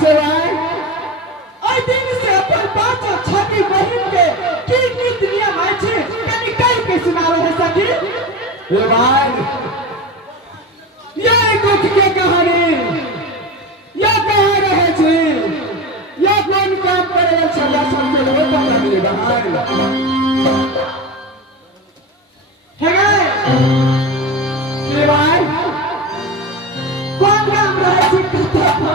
से भाई आई दिन से अपन पांच छठी बहिन के की नीत नियम है छे कनी कई के सुनावे है सखी ये भाई ये दुख के कहानी ये कह रहे छे ये कौन काम करे छला सुन के लोग बता दिए भाई है ये भाई कौन काम रहे छे कथा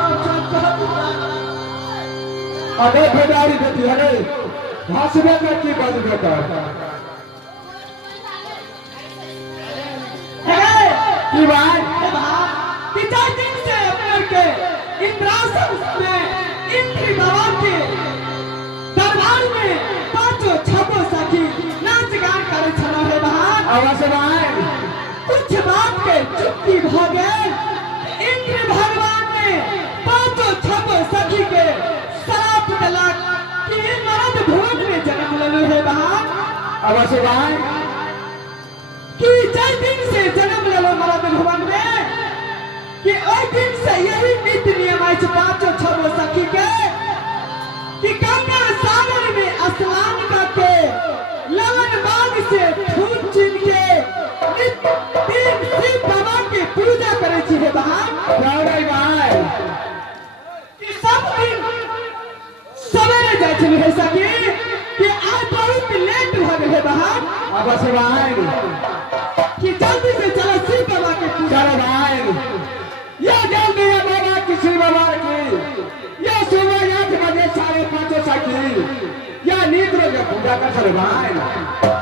अरे बेदारी देती है भाषण में की बात बेटा की बात पिता दिन से अपने के इंद्रासन में इंद्री बाबा के दरबार में पांचों छठों सखी नाच गान करे छलो है बहार आवाज भाई कुछ बात के चुप्पी भ गए इंद्र भगवान ने पांचों छठों सखी के साफ तलाक कि मर्द भोग में जन्म लेलो है बहार आवाज भाई कि जय दिन से जन्म लेलो मर्द भवन में कि ओई दिन से यही नीति नियम है पांचों छठों सखी के कि गंगा सागर में स्नान करके लवन बाग से फूल चीन के नित्य दिन शिव बाबा की पूजा करे छी है बहार भाई कि सब दिन सवेरे जाय छी है सखी कि आज बहुत लेट भ गेल है बहार आवाज भाई कि जल्दी से चलो शिव बाबा के पूजा चलो भाई ये जल्दी है बाबा किसी बाबा की ये सुबह 8 बजे 5:30 सखी ये नींद में पूजा कर चलो भाई